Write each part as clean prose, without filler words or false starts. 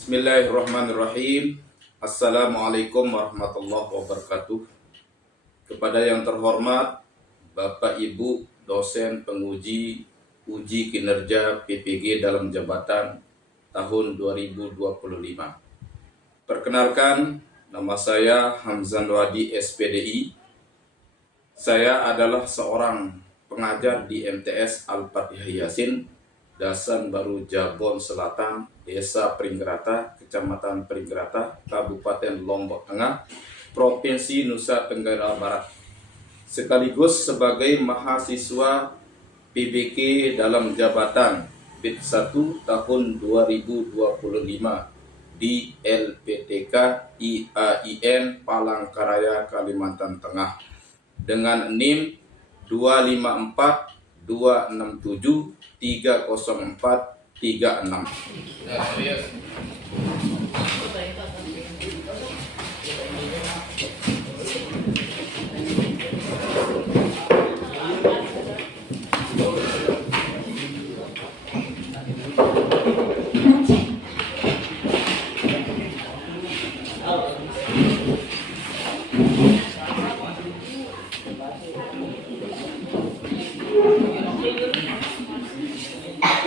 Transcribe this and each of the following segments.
Bismillahirrahmanirrahim. Assalamualaikum warahmatullahi wabarakatuh. Kepada yang terhormat Bapak Ibu dosen penguji uji kinerja PPG dalam jabatan tahun 2025. Perkenalkan, nama saya Hamzan Wadi SPDI. Saya adalah seorang pengajar di MTS Al-Fatihah Yasin, Dasan Baru Jabon Selatan, Desa Pringgerata, Kecamatan Pringgerata, Kabupaten Lombok Tengah, Provinsi Nusa Tenggara Barat. Sekaligus sebagai mahasiswa PBK dalam jabatan BIT 1 tahun 2025 di LPTK IAIN Palangkaraya, Kalimantan Tengah dengan NIM 254 267 30436.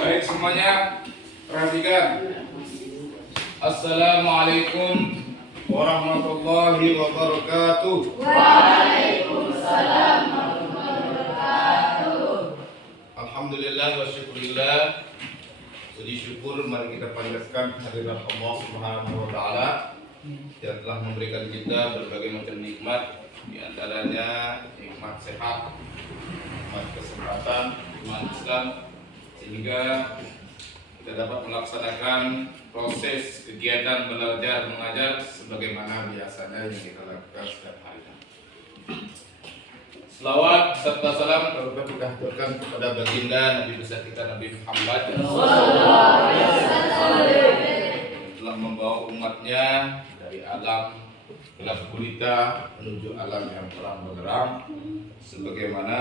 Baik semuanya, perhatikan. Assalamualaikum warahmatullahi wabarakatuh. Waalaikumsalam warahmatullahi wabarakatuh. Alhamdulillah wa syukurillah. Puji syukur mari kita panjatkan kehadirat Allah Subhanahu wa taala yang telah memberikan kita berbagai macam nikmat, di antaranya nikmat sehat, nikmat kesehatan, iman Islam, sehingga kita dapat melaksanakan proses kegiatan belajar mengajar sebagaimana biasanya yang kita lakukan setiap hari. Selawat serta salam kita haturkan kepada baginda Nabi besar kita Nabi Muhammad yang telah membawa umatnya dari alam gelap gulita menuju alam yang terang benderang sebagaimana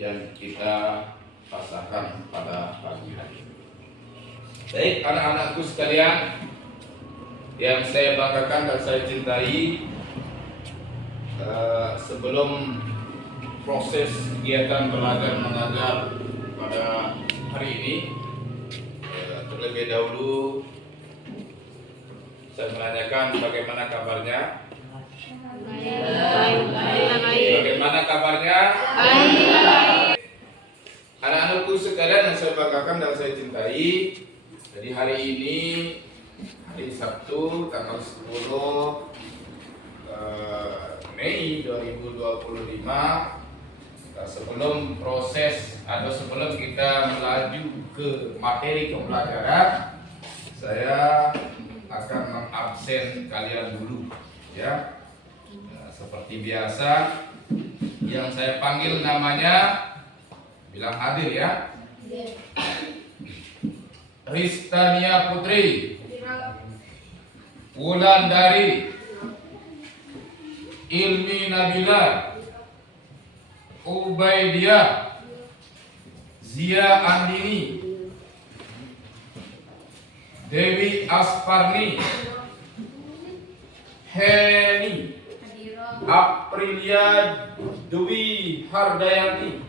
yang kita rasakan pada pagi hari. Baik anak-anakku sekalian yang saya banggakan dan saya cintai, sebelum proses kegiatan belajar mengajar pada hari ini, terlebih dahulu saya menanyakan bagaimana kabarnya. Bagaimana kabarnya? Anak-anakku sekalian yang saya banggakan dan saya cintai, jadi hari ini hari Sabtu tanggal 10 Mei 2025, sebelum proses atau sebelum kita melaju ke materi pembelajaran, saya akan mengabsen kalian dulu ya. Seperti biasa yang saya panggil namanya bilang hadir ya. Ristania Putri, Wulandari, Ilmi Nabila, Ubaidiyah, Zia Andini, Dewi Asparni, Heni, Aprilia Dwi Hardayanti,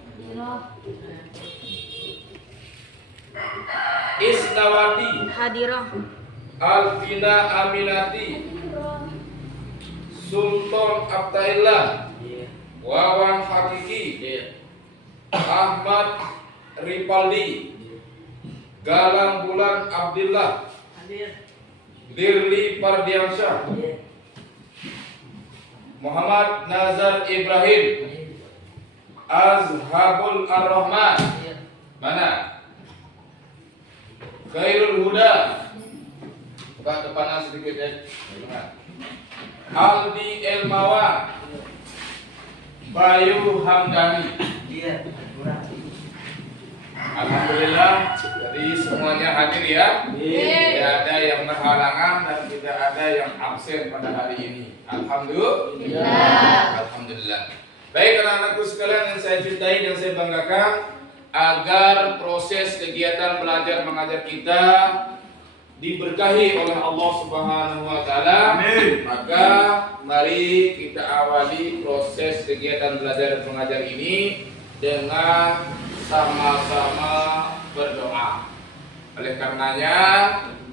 Isnawati, Hadirah, Alvina Aminati, Sultan Abdillah, Wawan Hakiki, Ahmad Ripaldi, Galang Bulan Abdillah, Dirli Pardiansyah, Muhammad Nazar Ibrahim, Azhabul Ar-Rahman, mana? Khairul Huda, buka depannya sedikit ya. Aldi Elmawan, Bayu Hamdani. Alhamdulillah, jadi semuanya hadir ya. Tidak ada yang berhalangan dan tidak ada yang absen pada hari ini. Alhamdulillah. Alhamdulillah. Baik anak-anakku sekalian yang saya cintai dan saya banggakan, agar proses kegiatan belajar mengajar kita diberkahi oleh Allah Subhanahu wa taala. Maka mari kita awali proses kegiatan belajar dan mengajar ini dengan sama-sama berdoa. Oleh karenanya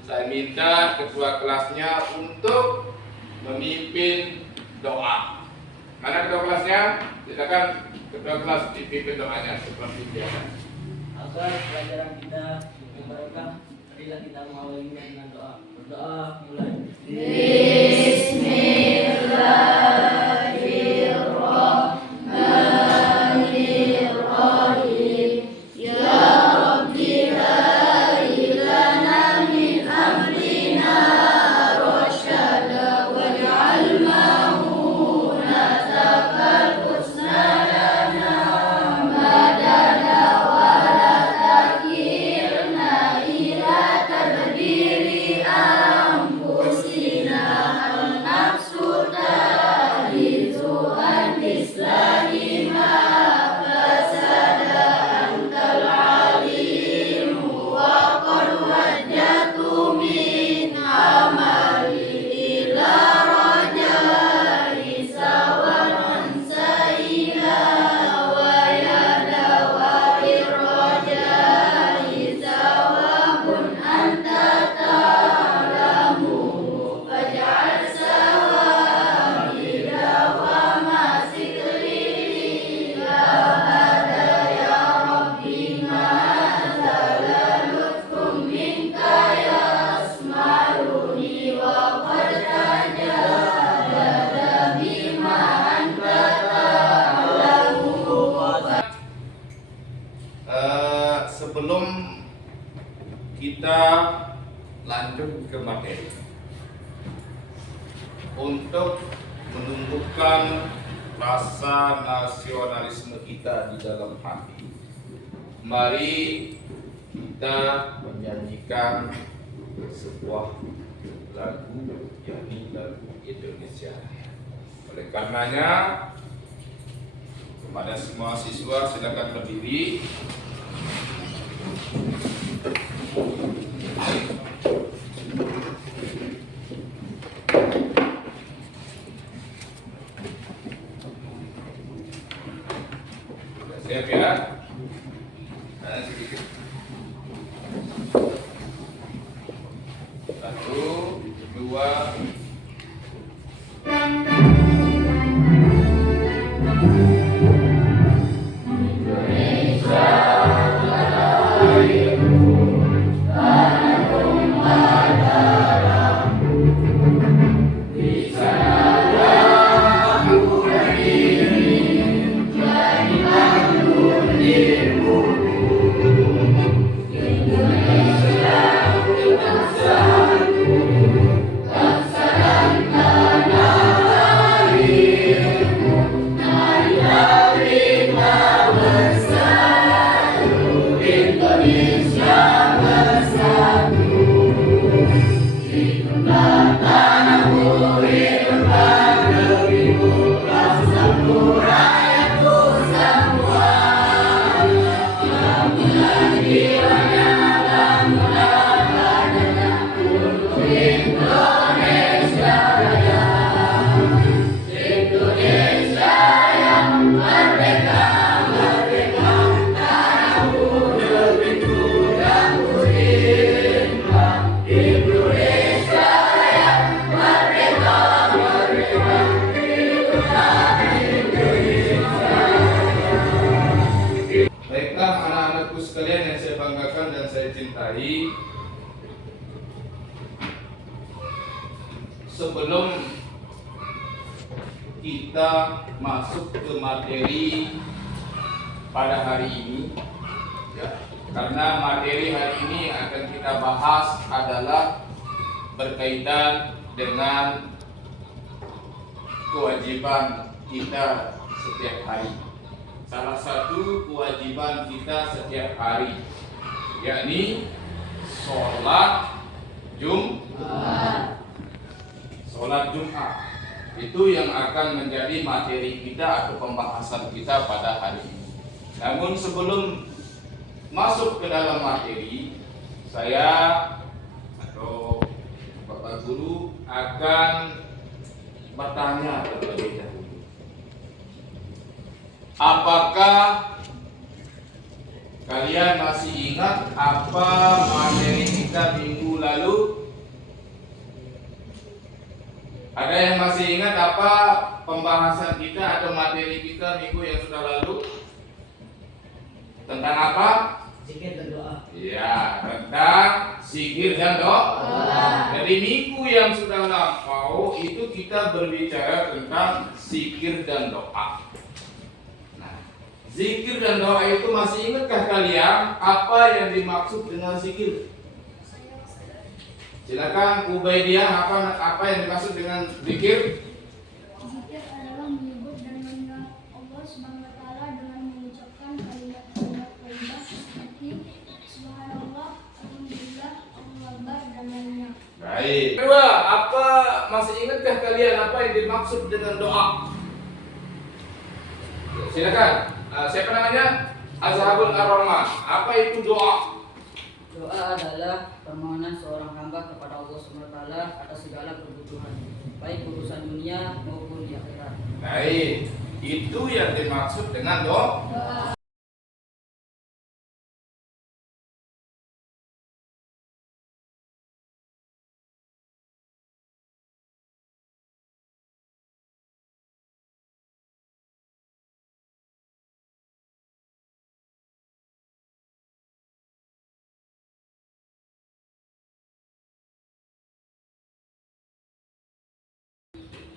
saya minta ketua kelasnya untuk memimpin doa. Mana ketua kelasnya? Silakan ketua kelas dipimpin doanya seperti biasa. Agar pelajaran kita berkah, marilah kita mengawalinya dengan doa. Berdoa mulai. Bismillahirrahmanirrahim. Ya Rabbi hari lana min amrina rasyada waj'al ma'unataka husna lana madana wa la takilna ila tadbiri anfusina an-nafsu tahizu an-islami ma fasada antal alimu wa qad wajjatu min amali ila rajai sawan saila wa yada wa irrajai sawabun anta ta'lamu faj'al sawabila wa masikri ila hada ya Rabbi mazala lutfum minka yasmaruni wa qad tajadada bima anta ta'lamu. Sebelum kita lanjut ke materi, untuk menumbuhkan rasa nasionalisme kita di dalam hati, mari kita menyanyikan sebuah lagu, yakni lagu Indonesia. Oleh karenanya, kepada semua siswa silakan berdiri. Sudah siap ya? Nah, sedikit. Satu, dua. Baiklah anak-anakku sekalian yang saya banggakan dan saya cintai, sebelum kita masuk ke materi pada hari ini, ya, karena materi hari ini akan kita bahas adalah berkaitan dengan kewajiban kita setiap hari. Salah satu kewajiban kita setiap hari, yakni sholat Jumat. Sholat Jumat itu yang akan menjadi materi kita atau pembahasan kita pada hari ini. Namun sebelum masuk ke dalam materi, saya atau akan bertanya terlebih dahulu. Apakah kalian masih ingat apa materi kita minggu lalu? Ada yang masih ingat apa pembahasan kita atau materi kita minggu yang sudah lalu? Tentang apa? Zikir dan doa. Ya, tentang zikir dan doa. Jadi minggu yang sudah lampau itu kita berbicara tentang zikir dan doa. Nah, zikir dan doa itu masih ingatkah kalian apa yang dimaksud dengan zikir? Silakan Ubaidiyah, apa yang dimaksud dengan zikir? Zikir adalah menyebut dan mengenal Allah Subhanahu wa taala dengan mengucapkan kalimat-kalimat thayyibah seperti subhanallah, alhamdulillah, Allahu akbar dan lainnya. Baik. Kedua, apa masih ingatkah kalian apa yang dimaksud dengan doa? Silakan. Siapa namanya? Azhabul Ar-Rahman. Apa itu doa? Doa adalah permohonan seorang hamba kepada Allah SWT atas segala kebutuhan, baik urusan dunia maupun di akhirat. Baik. Itu yang dimaksud dengan doa.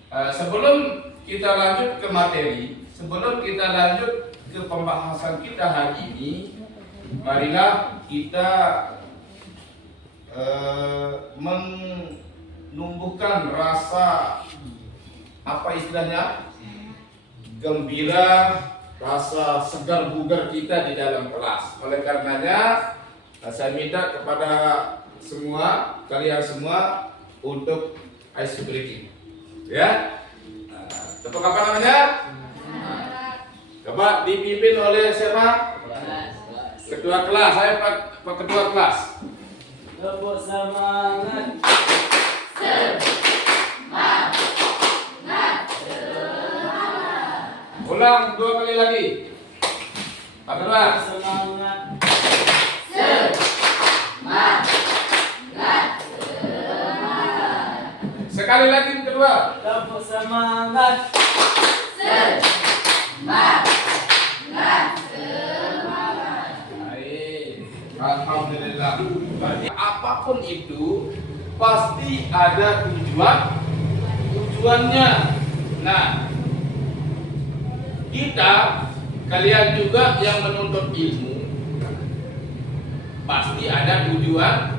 Sebelum kita lanjut ke materi, sebelum kita lanjut ke pembahasan kita hari ini, marilah kita menumbuhkan rasa apa istilahnya, gembira, rasa segar bugar kita di dalam kelas. Oleh karenanya saya minta kepada semua, kalian semua untuk ice breaking. Ya, tepuk apa namanya? Coba dipimpin oleh siapa? Ketua kelas. Saya Pak Ketua kelas. Tepuk semangat. Ulang 2 kali lagi. Pak Ketua. Semangat. Sekali lagi kedua. Tepuk semangat. Baik. Alhamdulillah. Berarti apapun itu pasti ada tujuannya. Nah, kita, kalian juga yang menuntut ilmu, pasti ada tujuannya.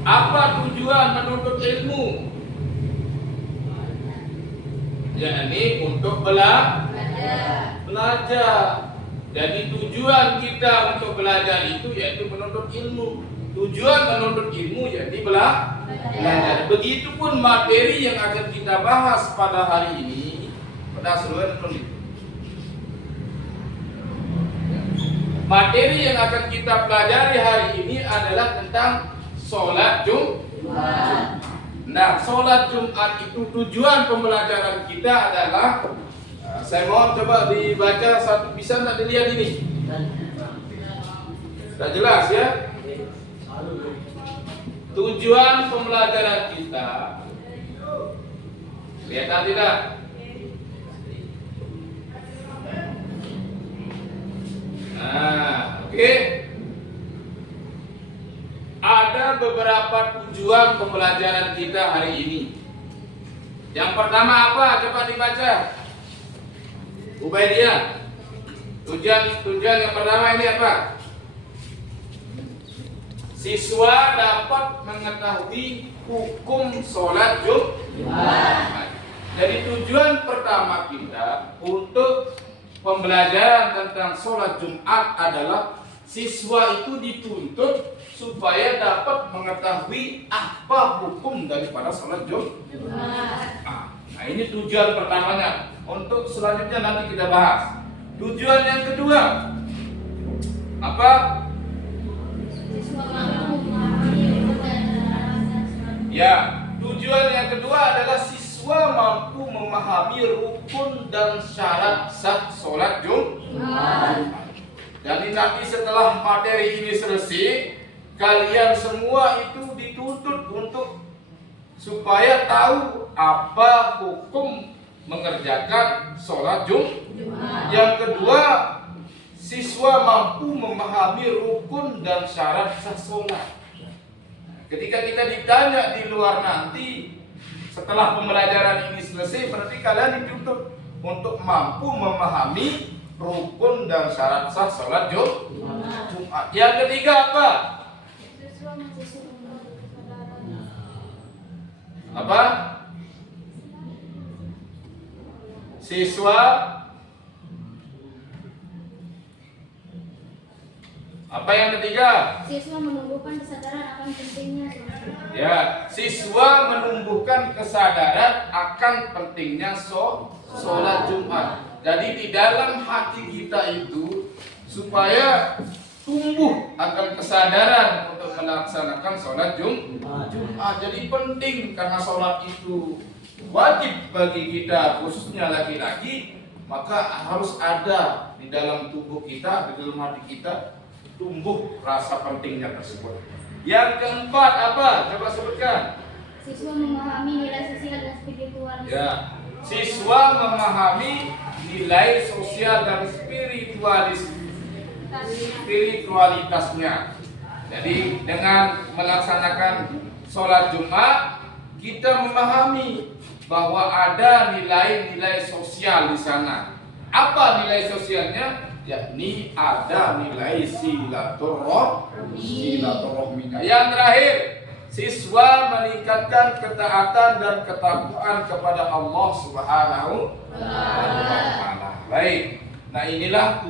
Apa tujuan menuntut ilmu? Yakni untuk belajar. Jadi tujuan kita untuk belajar itu yaitu menuntut ilmu. Tujuan menuntut ilmu yaitu belajar. Begitupun materi yang akan kita bahas pada hari ini. Pada seluruh materi yang akan kita pelajari hari ini adalah tentang sholat Jumat. Nah, sholat Jumat itu tujuan pembelajaran kita adalah, saya mohon coba dibaca satu, bisa nggak dilihat ini? Sudah jelas ya? Tujuan pembelajaran kita, lihat tidak? Nah, oke. Ada beberapa tujuan pembelajaran kita hari ini. Yang pertama apa? Coba dibaca. Ubaidiyah. Tujuan yang pertama ini apa? Siswa dapat mengetahui hukum sholat Jumat. Jadi tujuan pertama kita untuk pembelajaran tentang sholat Jumat adalah siswa itu dituntut supaya dapat mengetahui apa hukum daripada sholat Jumat. Nah, ini tujuan pertamanya. Untuk selanjutnya nanti kita bahas. Tujuan yang kedua apa? Ya, tujuan yang kedua adalah siswa mampu memahami rukun dan syarat sah sholat Jumat. Jadi nanti setelah materi ini selesai, kalian semua itu dituntut untuk supaya tahu apa hukum mengerjakan sholat Jumat. Yang kedua, siswa mampu memahami rukun dan syarat sah sholat. Ketika kita ditanya di luar nanti, setelah pembelajaran ini selesai, berarti kalian dituntut untuk mampu memahami rukun dan syarat sah sholat Jumat. Yang ketiga apa? Siswa masih kesadaran. Apa? Siswa apa yang ketiga? Siswa menumbuhkan kesadaran akan pentingnya sholat Jumat. Ya, siswa menumbuhkan kesadaran akan pentingnya sholat Jumat. Jadi di dalam hati kita itu supaya tumbuh akan kesadaran untuk melaksanakan sholat Jumat. Jadi penting karena sholat itu wajib bagi kita, khususnya laki-laki, maka harus ada di dalam tubuh kita, di dalam hati kita tumbuh rasa pentingnya tersebut. Yang keempat apa? Coba sebutkan. Siswa memahami nilai sosial dan spiritual. Ya, siswa memahami nilai sosial dan spiritualitasnya. Jadi dengan melaksanakan sholat Jumat, kita memahami bahwa ada nilai-nilai sosial di sana. Apa nilai sosialnya? Yakni ada nilai silaturahmi. Yang terakhir, siswa meningkatkan ketaatan dan ketakwaan kepada Allah Subhanahu wa Ta'ala. Baik. Nah, inilah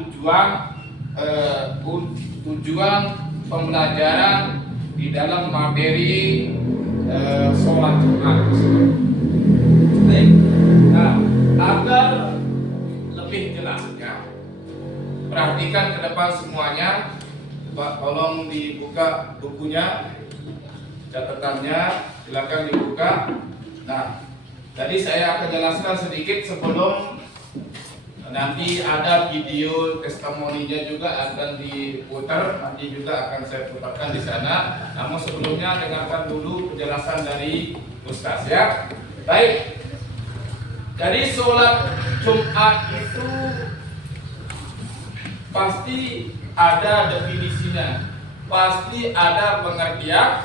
tujuan pembelajaran di dalam materi sholat Jumat. Baik. Nah, agar lebih jelasnya, perhatikan ke depan semuanya. Coba tolong dibuka bukunya, catatannya, silakan dibuka. Nah, tadi saya akan jelaskan sedikit sebelum nanti ada video testimoninya juga akan diputar, nanti juga akan saya putarkan di sana. Namun sebelumnya dengarkan dulu penjelasan dari Ustaz ya. Baik. Jadi sholat Jumat itu pasti ada definisinya, pasti ada pengertiannya.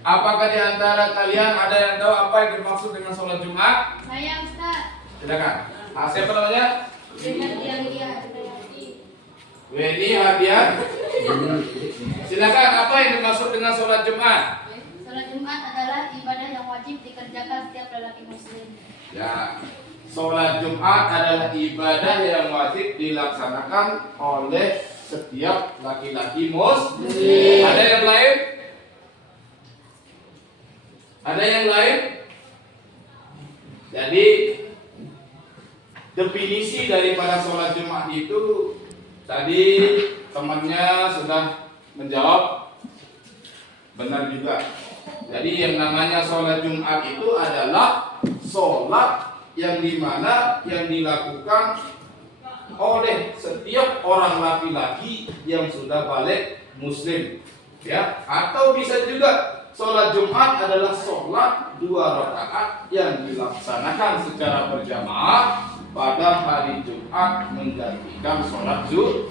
Apakah di antara kalian ada yang tahu apa yang dimaksud dengan sholat Jumat? Saya Ustaz. Silakan. Siapa namanya? Weni Hadian. Silakan. Apa yang dimaksud dengan sholat Jumat? Sholat Jumat adalah ibadah yang wajib dikerjakan setiap lelaki muslim. Ya, sholat Jumat adalah ibadah yang wajib dilaksanakan oleh setiap laki-laki muslim. Ada yang lain? Ada yang lain? Jadi definisi daripada sholat Jumat itu tadi temannya sudah menjawab benar juga. Jadi yang namanya sholat Jumat itu adalah sholat yang dimana yang dilakukan oleh setiap orang laki-laki yang sudah balik muslim, ya. Atau bisa juga sholat Jumat adalah sholat 2 rakaat yang dilaksanakan secara berjamaah pada hari Jumat menggantikan sholat zuhur.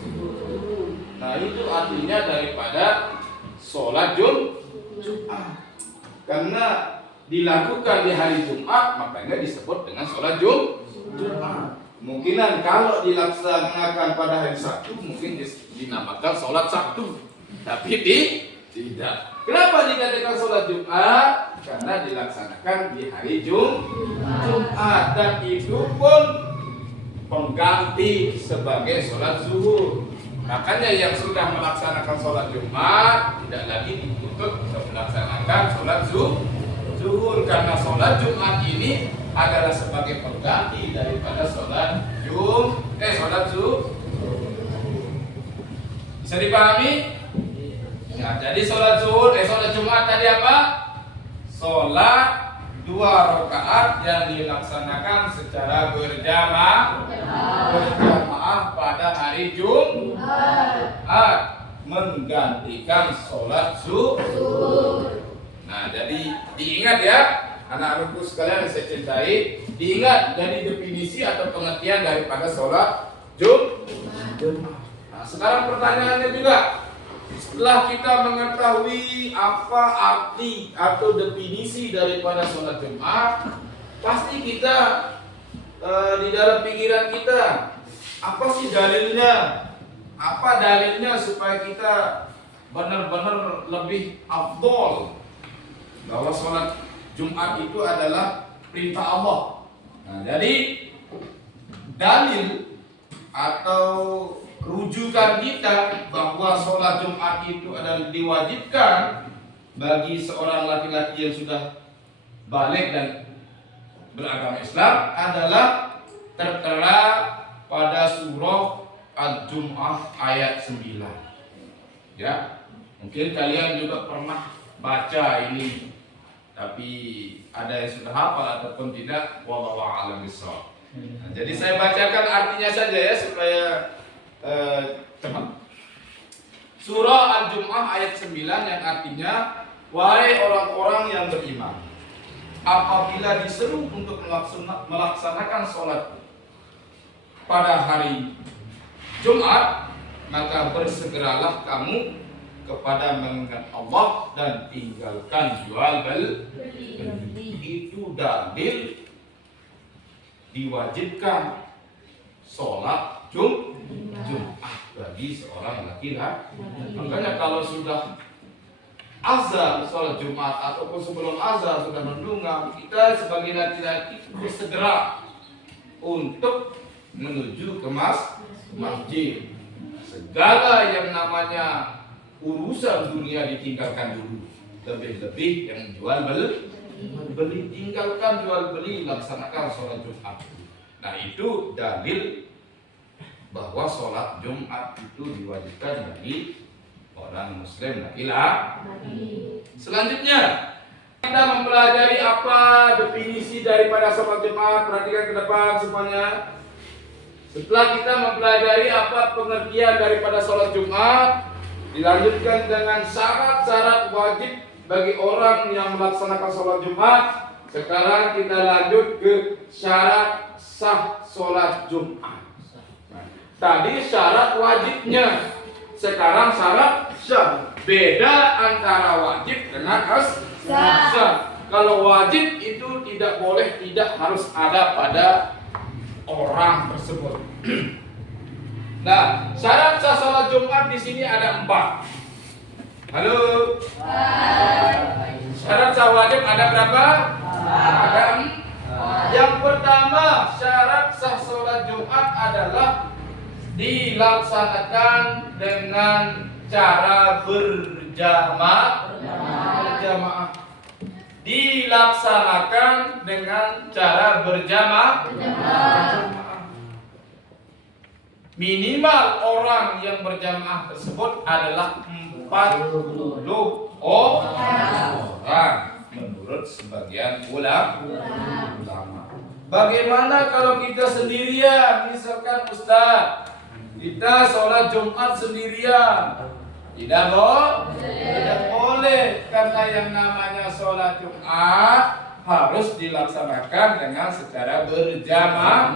Nah, itu artinya daripada sholat Jumat. Karena dilakukan di hari Jumat, makanya disebut dengan sholat Jumat. Kemungkinan kalau dilaksanakan pada hari Sabtu mungkin dinamakan sholat Sabtu, tapi tidak. Kenapa dikatakan sholat Jumat? Karena dilaksanakan di hari Jumat, dan itu pun pengganti sebagai sholat zuhur. Makanya yang sudah melaksanakan sholat Jumat tidak lagi dituntut untuk melaksanakan sholat zuhur, karena sholat Jumat ini adalah sebagai pengganti daripada sholat zuhur. Bisa dipahami? Ya, jadi sholat Jumat tadi apa? sholat 2 rakaat yang dilaksanakan secara berjamaah pada hari Jumat menggantikan sholat zuhur. Nah, jadi diingat ya, anak-anakku sekalian yang saya cintai, diingat dari definisi atau pengertian daripada sholat Jumat. Nah, sekarang pertanyaannya juga, setelah kita mengetahui apa arti atau definisi daripada sholat Jumat, pasti kita di dalam pikiran kita, apa sih dalilnya? Apa dalilnya supaya kita benar-benar lebih afdol bahwa sholat Jumat itu adalah perintah Allah. Nah, jadi dalil atau rujukan kita bahwa sholat Jumat itu adalah diwajibkan bagi seorang laki-laki yang sudah balik dan beragama Islam adalah tertera pada surah Al-Jum'ah ayat 9. Ya, mungkin kalian juga pernah baca ini, tapi ada yang sudah hafal ataupun tidak, wallahu a'lam bishawab. Nah, jadi saya bacakan artinya saja ya supaya cepat. Surah Al-Jum'ah ayat 9 yang artinya, wahai orang-orang yang beriman, apabila diseru untuk melaksanakan sholat pada hari Jumat, maka bersegeralah kamu kepada mengingat Allah dan tinggalkan jual beli. Itu dalil diwajibkan sholat Jumat bagi seorang laki-laki. Makanya kalau sudah azan sholat Jumat ataupun sebelum azan sudah mendungan, kita sebagai laki-laki bersegera untuk menuju ke masjid. Segala yang namanya urusan dunia ditinggalkan dulu. Lebih-lebih yang jual beli, tinggalkan jual beli, laksanakan sholat Jumat. Nah, itu dalil bahwa sholat Jumat itu diwajibkan bagi orang muslim laki-laki. Selanjutnya kita mempelajari apa definisi daripada sholat Jumat. Perhatikan ke depan semuanya. Setelah kita mempelajari apa pengertian daripada sholat Jumat, dilanjutkan dengan syarat-syarat wajib bagi orang yang melaksanakan sholat Jumat. Sekarang kita lanjut ke syarat sah sholat Jumat. Tadi syarat wajibnya, sekarang syarat sah. Beda antara wajib dengan sah. Kalau wajib itu tidak boleh, tidak harus ada pada orang tersebut. Nah, syarat sah sholat Jumat di sini ada 4. Halo. Syarat sah wajib ada berapa? Ada 4. Yang pertama, syarat sah sholat Jumat adalah dilaksanakan dengan cara berjamaah. Dilaksanakan dengan cara berjamaah. Minimal orang yang berjamaah tersebut adalah 40 orang menurut sebagian ulama. Bagaimana kalau kita sendirian? Misalkan Ustaz, kita sholat Jumat sendirian. Tidak boleh, karena yang namanya sholat Jumat harus dilaksanakan dengan secara berjamaah.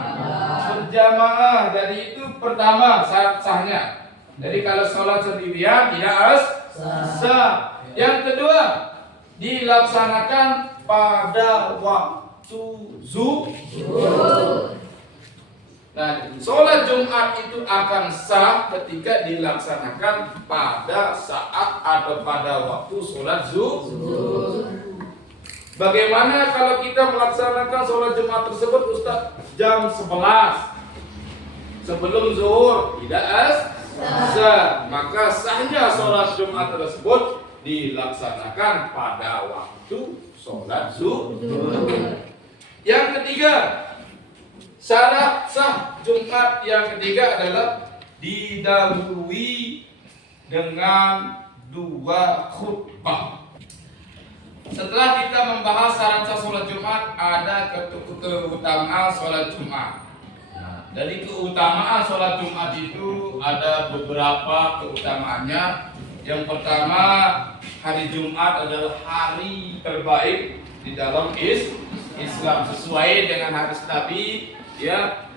Jadi itu pertama syarat sahnya. Jadi kalau sholat sendirian tidak harus sah. Yang kedua, dilaksanakan pada waktu zuhur. Nah, sholat Jumat itu akan sah ketika dilaksanakan pada saat atau pada waktu sholat zuhur. Bagaimana kalau kita melaksanakan sholat Jumat tersebut, Ustaz, jam 11 sebelum zuhur? Tidak sah. Maka sahnya sholat Jumat tersebut dilaksanakan pada waktu sholat zuhur. Yang ketiga, syarat sah Jumat yang ketiga adalah didahului dengan 2 khutbah. setelah kita membahas syarat sholat Jumat, ada keutamaan sholat Jumat. Nah, dari keutamaan sholat Jumat itu ada beberapa keutamaannya. Yang pertama, hari Jumat adalah hari terbaik di dalam Islam, sesuai dengan hadis Nabi, ya,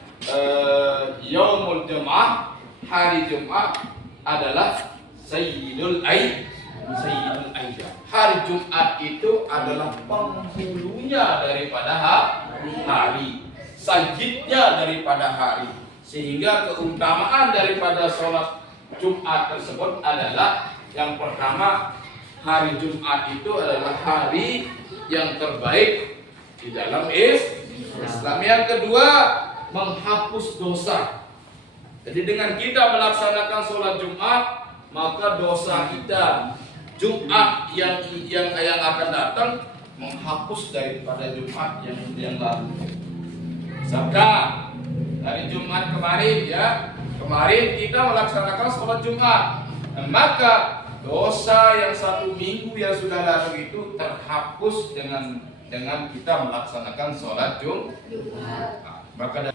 Yaumul Jum'ah, hari Jumat adalah Sayyidul Ayyam. Hari Jumat itu adalah penghulunya daripada hari, sayyidnya daripada hari. Sehingga keutamaan daripada sholat Jumat tersebut adalah yang pertama, hari Jumat itu adalah hari yang terbaik di dalam Islam. Yang kedua, menghapus dosa. Jadi dengan kita melaksanakan sholat Jumat, maka dosa kita Jumat yang akan datang menghapus daripada Jumat yang lalu. Sabda dari Jumat kemarin, ya, kemarin kita melaksanakan sholat Jumat, maka dosa yang 1 minggu yang sudah lalu itu terhapus dengan kita melaksanakan sholat Jumat. Maka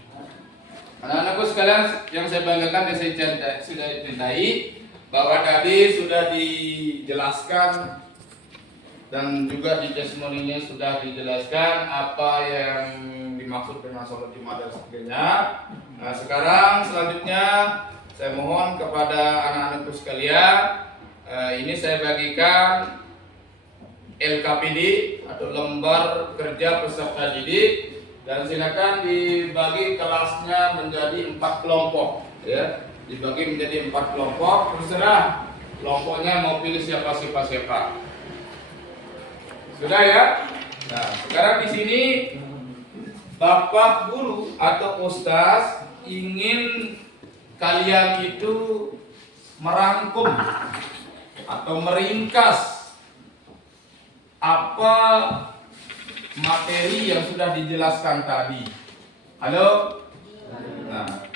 anak-anakku sekalian yang saya banggakan dan saya sudah cintai, bahwa tadi sudah dijelaskan dan juga di testimoninya sudah dijelaskan apa yang dimaksud dengan sholat Jumat dan sebagainya. Nah, sekarang selanjutnya saya mohon kepada anak-anakku sekalian, ini saya bagikan LKPD atau lembar kerja peserta didik, dan silakan dibagi kelasnya menjadi 4 kelompok, ya. Dibagi menjadi 4 kelompok, terserah kelompoknya mau pilih siapa. Sudah, ya. Nah, sekarang di sini Bapak guru atau ustaz ingin kalian itu merangkum atau meringkas apa materi yang sudah dijelaskan tadi. Halo? Nah,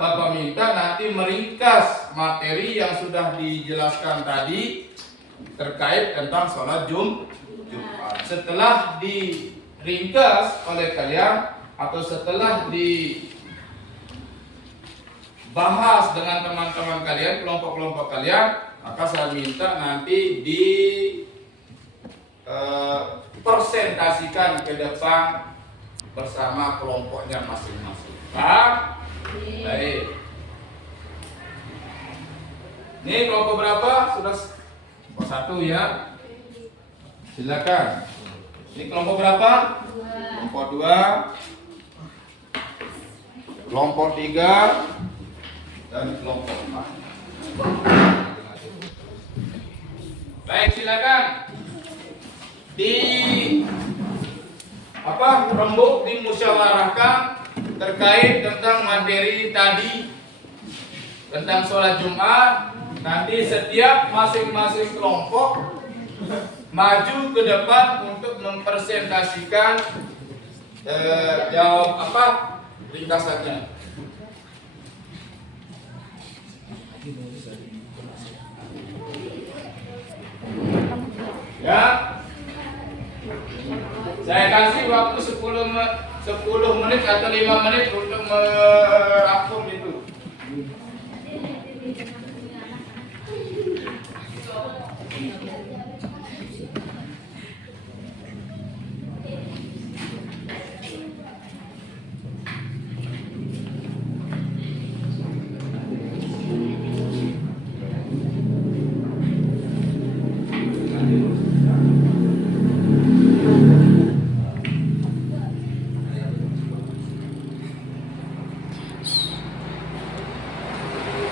Bapak minta nanti meringkas materi yang sudah dijelaskan tadi terkait tentang sholat Jumat. Setelah diringkas oleh kalian atau setelah dibahas dengan teman-teman kalian, kelompok-kelompok kalian, maka saya minta nanti presentasikan ke depan bersama kelompoknya masing-masing. Paham? Baik. Ini kelompok berapa? Sudah kelompok 1, ya. Silakan. Ini kelompok berapa? Kelompok 2, kelompok 3, dan kelompok 4. Baik, silakan. Rembuk dimusyawarahkan terkait tentang materi tadi tentang sholat Jumat. Nanti setiap masing-masing kelompok maju ke depan untuk mempresentasikan ringkasannya. Ya, saya kasih waktu 10 menit atau 5 menit untuk merangkum itu.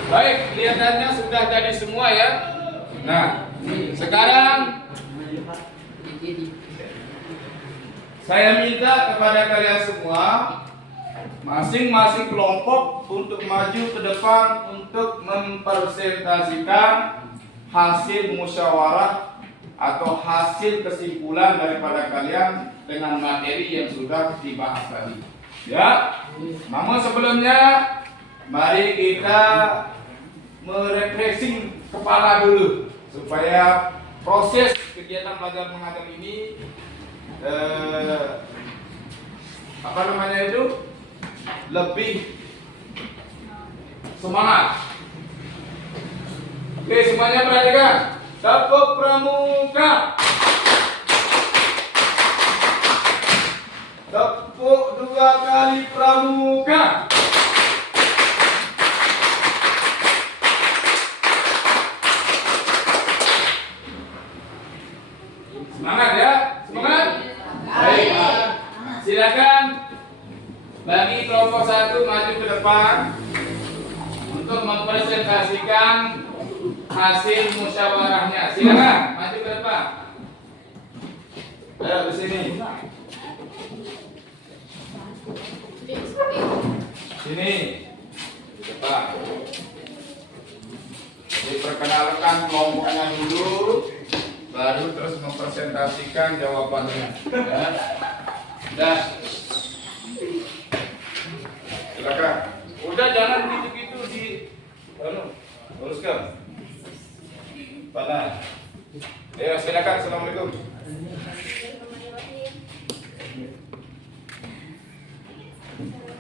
Baik, kelihatannya sudah jadi semua, ya. Nah, sekarang saya minta kepada kalian semua, masing-masing kelompok untuk maju ke depan untuk mempresentasikan hasil musyawarah atau hasil kesimpulan daripada kalian dengan materi yang sudah dibahas tadi. Ya, namun sebelumnya mari kita merefreshing kepala dulu supaya proses kegiatan belajar mengajar ini apa namanya itu lebih semangat. Oke, semuanya perhatikan. Tepuk pramuka. Tepuk 2 kali pramuka. Semangat ya, semangat. Baik, silakan bagi kelompok 1 maju ke depan untuk mempresentasikan hasil musyawarahnya. Silakan maju ke depan. Ayo ke sini. Sini. Di depan. Diperkenalkan kelompoknya dulu, baru terus mempresentasikan jawabannya. Ya. Dah. Silakan. Udah jangan gitu-gitu di luruskan. Pana. Ya, silakan. Assalamualaikum.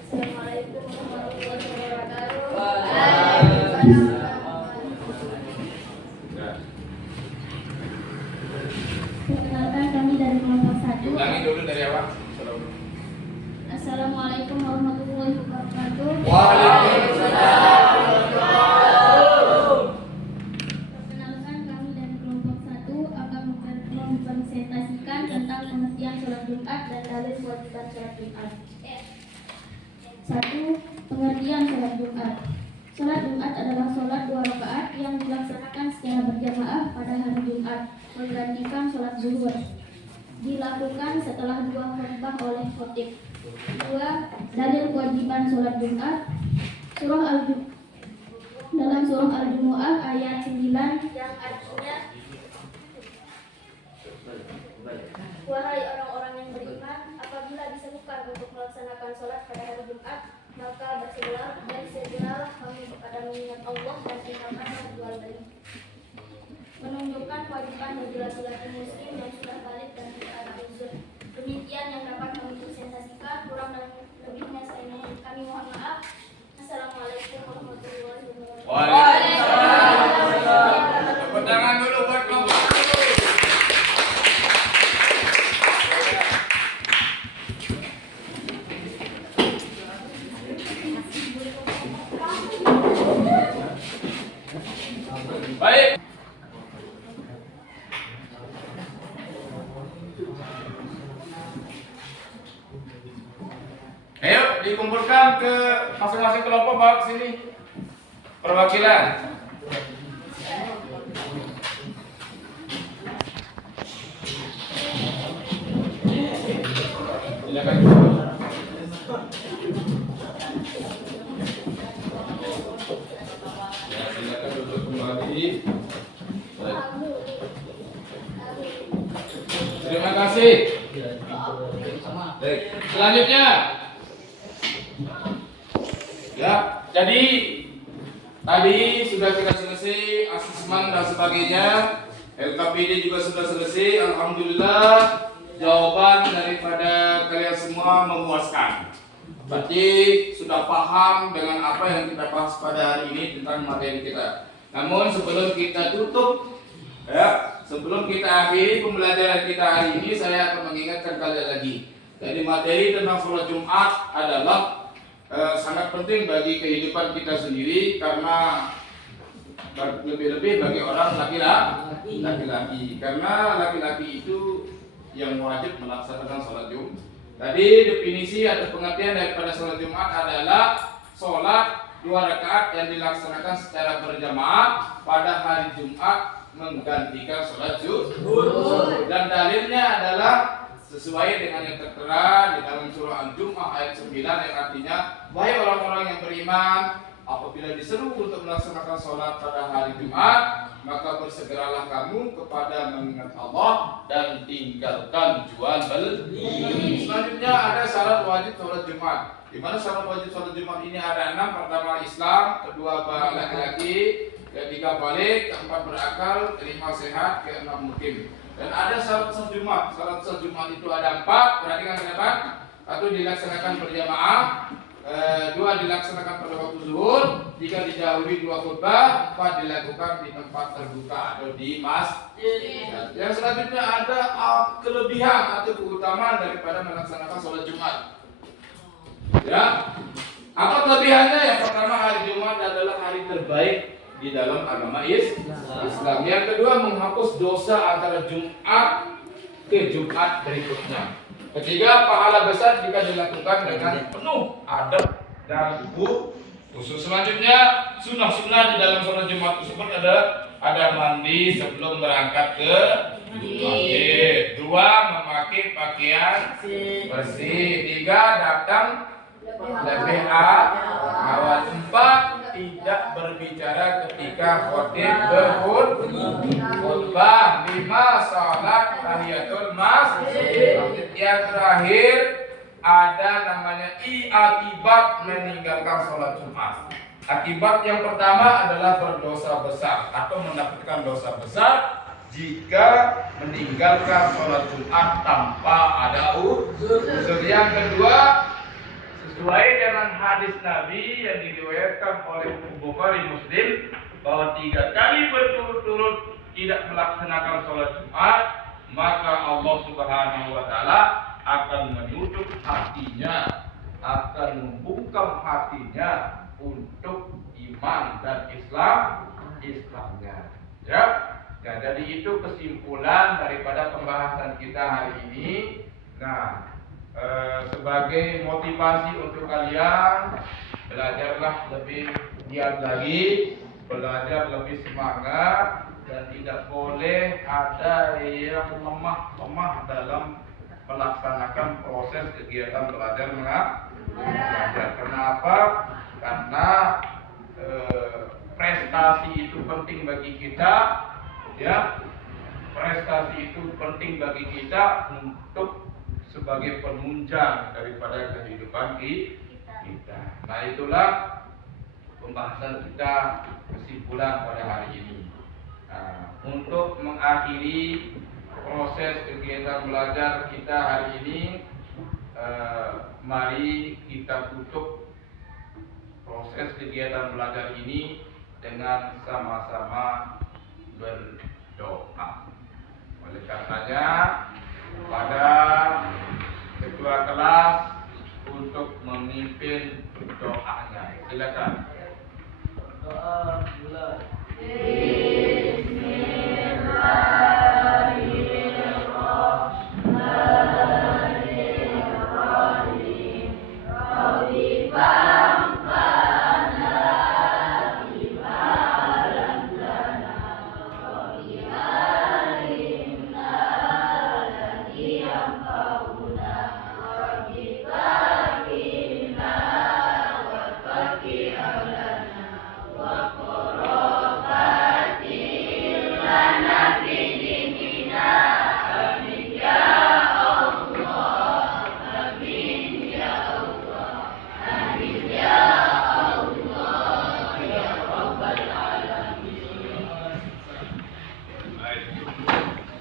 Assalamualaikum warahmatullahi wabarakatuh. Ya. Perkenalkan kami dari kelompok 1. Ulangi dulu dari awal. Assalamualaikum warahmatullahi wabarakatuh. Perkenalkan kami dari kelompok 1 akan mempresentasikan tentang pengertian sholat Jumat dan dalil kewajiban sholat Jumat. 1. Pengertian sholat Jumat. Sholat Jumat adalah sholat 2 rakaat yang dilaksanakan secara berjamaah pada hari Jumat, menggantikan sholat zuhur. Dilakukan setelah 2 khutbah oleh khatib. 2. Dalil kewajiban sholat Jumat. Dalam surah Al-Jumu'ah ayat 9 yang artinya, wahai orang-orang yang beriman, apabila diserukan untuk melaksanakan sholat pada hari Jumat, maka bersegeralah kamu kepada mengingat Allah dan tinggalkanlah jual beli. Menunjukkan kewajiban bagi laki-laki muslim yang sudah balik dan tidak ada uzur. Demikian yang dapat kami presentasikan. Kurang dan lebihnya kami mohon maaf. Assalamualaikum warahmatullahi wabarakatuh. Waalaikumsalam. Tepuk tangan dulu buat kelompok 1. Baik. Ayo dikumpulkan ke masing-masing kelompok, bawa ke sini perwakilan. Silakan. Ya, silakan duduk kembali. Baik. Terima kasih. Baik. Selanjutnya. Ya, jadi tadi sudah kita selesai asesmen dan sebagainya. LKPD juga sudah selesai. Alhamdulillah jawaban daripada kalian semua memuaskan. Berarti sudah paham dengan apa yang kita bahas pada hari ini tentang materi kita. Namun sebelum kita tutup, ya, sebelum kita akhiri pembelajaran kita hari ini, saya akan mengingatkan kalian lagi. Jadi materi tentang sholat Jumat adalah sangat penting bagi kehidupan kita sendiri, karena lebih-lebih bagi orang laki-laki, karena laki-laki itu yang wajib melaksanakan sholat Jumat. Tadi definisi atau pengertian daripada sholat Jumat adalah sholat 2 rakaat yang dilaksanakan secara berjamaah pada hari Jumat menggantikan sholat zuhur. Dan dalilnya adalah sesuai dengan yang tertera di dalam surah Al-Jumu'ah ayat 9 yang artinya, wahai orang-orang yang beriman, apabila diseru untuk melaksanakan sholat pada hari Jumat, maka bersegeralah kamu kepada mengingat Allah dan tinggalkan jual beli. Selanjutnya ada syarat wajib sholat Jumat. Di mana syarat wajib sholat Jumat ini ada 6. Pertama Islam, kedua laki-laki, ketiga balik, keempat berakal, kelima sehat, keenam mukim. Dan ada syarat sah Jumat. Syarat sah Jumat itu ada 4. Perhatikan teman-teman. 1 dilaksanakan berjamaah, 2 dilaksanakan pada waktu zuhur, 3 dijauhi 2 khutbah, 4 dilakukan di tempat terbuka atau di masjid. Yang selanjutnya ada kelebihan atau keutamaan daripada melaksanakan sholat Jumat. Ya, apa kelebihannya? Yang pertama, hari Jumat adalah hari terbaik di dalam agama Islam. Yang kedua, menghapus dosa antara Jumat ke Jumat berikutnya. Ketiga, pahala besar jika dilakukan dengan penuh adab dan khusus. Selanjutnya, sunnah-sunnah di dalam sholat Jumat tersebut ada mandi sebelum berangkat ke masjid. 2, memakai pakaian bersih. 3, datang lebih awal. 4, tidak berbicara ketika khotib berkhutbah. 5, salat tahiyatul masjid. Yang terakhir ada namanya akibat meninggalkan sholat Jumat. Akibat yang pertama adalah berdosa besar atau mendapatkan dosa besar jika meninggalkan sholat Jumat tanpa ada uzur. Yang kedua, sesuai dengan hadis Nabi yang diriwayatkan oleh Bukhari Muslim bahwa 3 kali berturut-turut tidak melaksanakan sholat Jumat, maka Allah Subhanahu wa Ta'ala akan menutup hatinya, akan membungkam hatinya untuk iman dan Islamnya. Ya. Nah, jadi itu kesimpulan daripada pembahasan kita hari ini. Nah, sebagai motivasi untuk kalian, belajarlah lebih giat lagi, belajar lebih semangat, dan tidak boleh ada yang lemah dalam melaksanakan proses kegiatan belajar mengajar. Kenapa? Karena prestasi itu penting bagi kita, ya. Prestasi itu penting bagi kita untuk sebagai penunjang daripada kehidupan kita. Nah, itulah pembahasan kita, kesimpulan pada hari ini. Nah, untuk mengakhiri proses kegiatan belajar kita hari ini, mari kita tutup proses kegiatan belajar ini dengan sama-sama berdoa. Oleh karenanya,